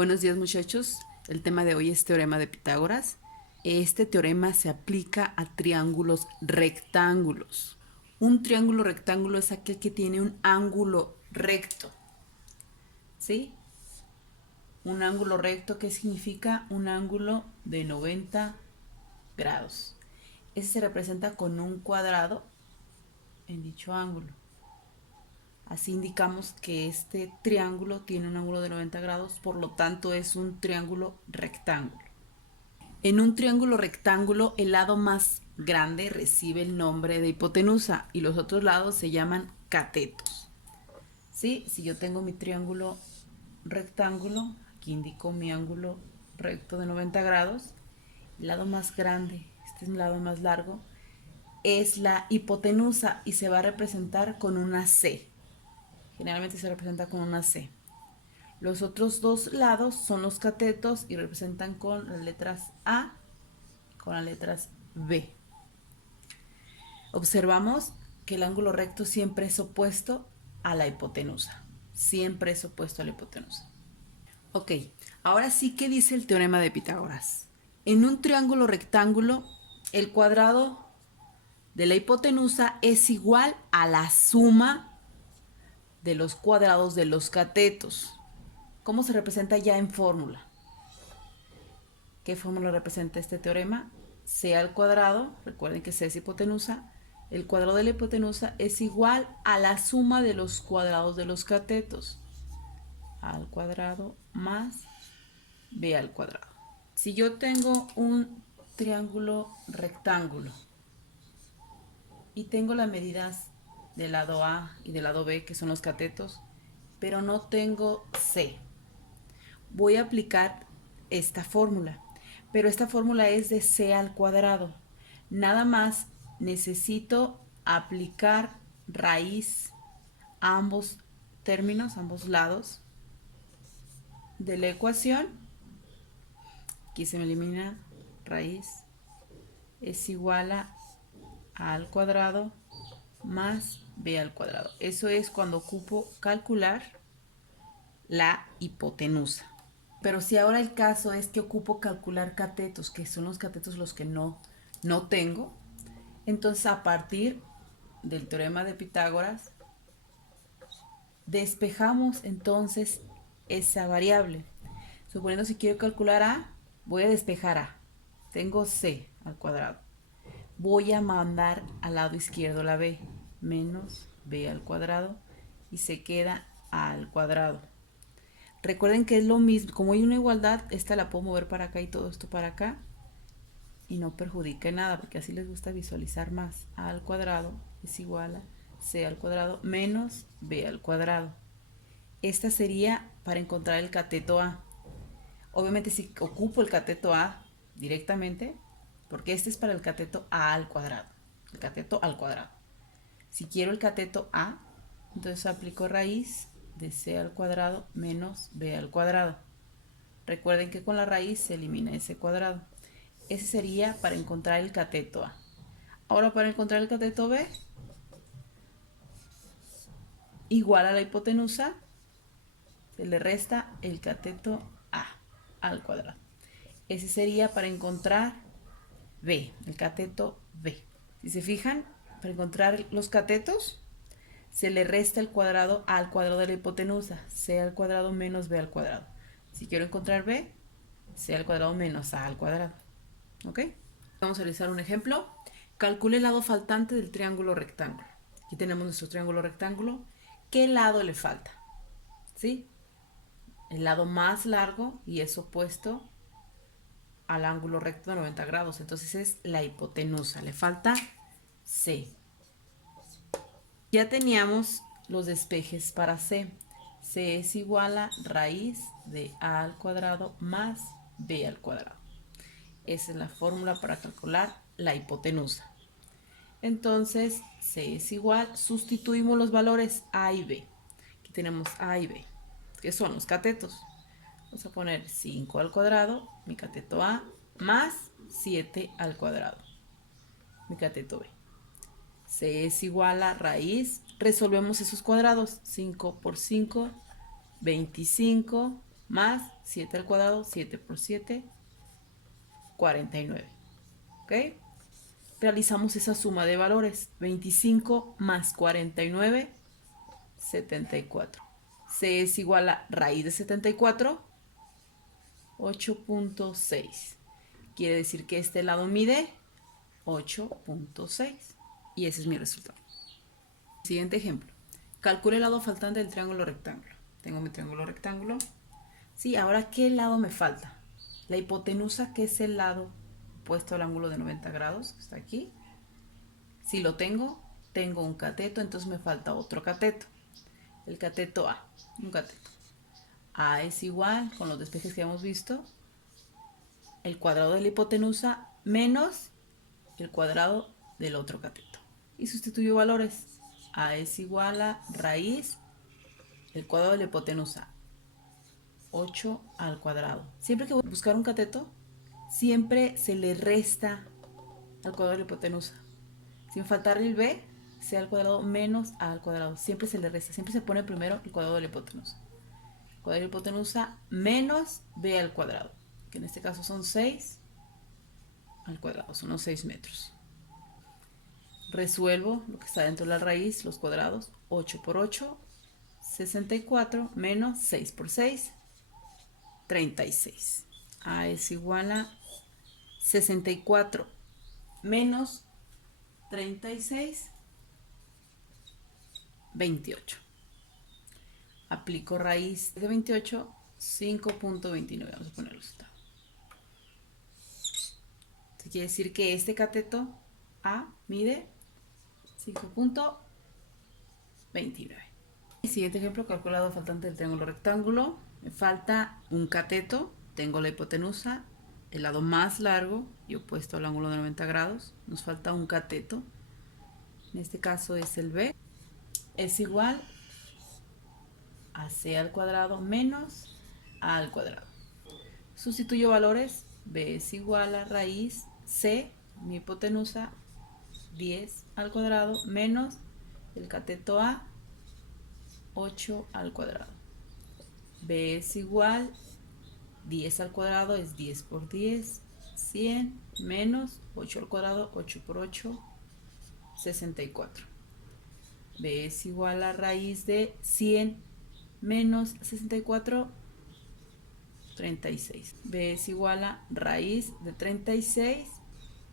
Buenos días, muchachos. El tema de hoy es teorema de Pitágoras. Este teorema se aplica a triángulos rectángulos. Un triángulo rectángulo es aquel que tiene un ángulo recto. ¿Sí? Un ángulo recto, ¿qué significa? Un ángulo de 90 grados. Ese se representa con un cuadrado en dicho ángulo. Así indicamos que este triángulo tiene un ángulo de 90 grados, por lo tanto es un triángulo rectángulo. En un triángulo rectángulo, el lado más grande recibe el nombre de hipotenusa y los otros lados se llaman catetos. ¿Sí? Si yo tengo mi triángulo rectángulo, aquí indico mi ángulo recto de 90 grados, el lado más grande, este es el lado más largo, es la hipotenusa y se va a representar con una C. Generalmente se representa con una C. Los otros dos lados son los catetos y representan con las letras A y con las letras B. Observamos que el ángulo recto siempre es opuesto a la hipotenusa. Siempre es opuesto a la hipotenusa. Ok, ahora sí, ¿qué dice el teorema de Pitágoras? En un triángulo rectángulo, el cuadrado de la hipotenusa es igual a la suma de los cuadrados de los catetos. ¿Cómo se representa ya en fórmula? ¿Qué fórmula representa este teorema? C al cuadrado, recuerden que C es hipotenusa, el cuadrado de la hipotenusa es igual a la suma de los cuadrados de los catetos. A al cuadrado más B al cuadrado. Si yo tengo un triángulo rectángulo y tengo las medidas del lado A y del lado B, que son los catetos, pero no tengo C, voy a aplicar esta fórmula, pero esta fórmula es de C al cuadrado. Nada más necesito aplicar raíz a ambos términos, ambos lados de la ecuación. Aquí se me elimina raíz, es igual a al cuadrado más b al cuadrado. Eso es cuando ocupo calcular la hipotenusa. Pero si ahora el caso es que ocupo calcular catetos, que son los catetos los que no tengo, entonces a partir del teorema de Pitágoras despejamos entonces esa variable. Suponiendo si quiero calcular A, voy a despejar A. Tengo C al cuadrado. Voy a mandar al lado izquierdo la B, menos B al cuadrado, y se queda A al cuadrado. Recuerden que es lo mismo, como hay una igualdad, esta la puedo mover para acá y todo esto para acá, y no perjudica en nada, porque así les gusta visualizar más. A al cuadrado es igual a C al cuadrado menos B al cuadrado. Esta sería para encontrar el cateto A. Obviamente si ocupo el cateto A directamente, porque este es para el cateto A al cuadrado, el cateto al cuadrado. Si quiero el cateto A, entonces aplico raíz de C al cuadrado menos B al cuadrado. Recuerden que con la raíz se elimina ese cuadrado. Ese sería para encontrar el cateto A. Ahora para encontrar el cateto B, igual a la hipotenusa, se le resta el cateto A al cuadrado. Ese sería para encontrar B, el cateto B. Si se fijan, para encontrar los catetos, se le resta el cuadrado al cuadrado de la hipotenusa, C al cuadrado menos B al cuadrado. Si quiero encontrar B, C al cuadrado menos A al cuadrado. ¿Ok? Vamos a realizar un ejemplo. Calcule el lado faltante del triángulo rectángulo. Aquí tenemos nuestro triángulo rectángulo. ¿Qué lado le falta? ¿Sí? El lado más largo y es opuesto al ángulo recto de 90 grados. Entonces es la hipotenusa. Le falta C. Ya teníamos los despejes para C. C es igual a raíz de A al cuadrado más B al cuadrado. Esa es la fórmula para calcular la hipotenusa. Entonces, C es igual, sustituimos los valores A y B. Aquí tenemos A y B, que son los catetos. Vamos a poner 5 al cuadrado, mi cateto A, más 7 al cuadrado, mi cateto B. C es igual a raíz, resolvemos esos cuadrados, 5 por 5, 25, más 7 al cuadrado, 7 por 7, 49. ¿Ok? Realizamos esa suma de valores. 25 más 49, 74. C es igual a raíz de 74, 8.6. Quiere decir que este lado mide 8.6. Y ese es mi resultado. Siguiente ejemplo. Calcule el lado faltante del triángulo rectángulo. Tengo mi triángulo rectángulo. Sí, ahora, ¿qué lado me falta? La hipotenusa, que es el lado opuesto al ángulo de 90 grados, está aquí. Si lo tengo, tengo un cateto, entonces me falta otro cateto. El cateto A, un cateto. A es igual, con los despejes que hemos visto, el cuadrado de la hipotenusa menos el cuadrado del otro cateto. Y sustituyo valores. A es igual a raíz, el cuadrado de la hipotenusa, 8 al cuadrado. Siempre que voy a buscar un cateto, siempre se le resta al cuadrado de la hipotenusa. Sin faltar el b, c al cuadrado menos a al cuadrado. Siempre se le resta, siempre se pone primero el cuadrado de la hipotenusa. Cuadrado de la hipotenusa menos b al cuadrado, que en este caso son 6 al cuadrado, son los 6 metros. Resuelvo lo que está dentro de la raíz, los cuadrados. 8 por 8, 64, menos 6 por 6, 36. A es igual a 64 menos 36, 28. Aplico raíz de 28, 5.29. Vamos a poner el resultado. Esto quiere decir que este cateto A mide 5.29. El siguiente ejemplo, calculado faltante del triángulo rectángulo. Me falta un cateto. Tengo la hipotenusa, el lado más largo y opuesto al ángulo de 90 grados. Nos falta un cateto. En este caso es el B. Es igual a c al cuadrado menos a al cuadrado. Sustituyo valores. B es igual a raíz c, mi hipotenusa, 10 al cuadrado menos el cateto A, 8 al cuadrado. B es igual, 10 al cuadrado es 10 por 10, 100 menos 8 al cuadrado, 8 por 8, 64. B es igual a raíz de 100 menos 64, 36. B es igual a raíz de 36,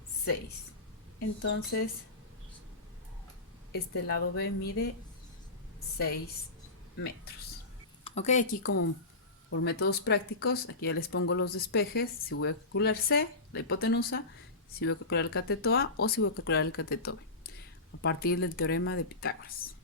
6. Entonces, este lado B mide 6 metros. Ok, aquí como por métodos prácticos, aquí ya les pongo los despejes. Si voy a calcular C, la hipotenusa, si voy a calcular el cateto A o si voy a calcular el cateto B, a partir del teorema de Pitágoras.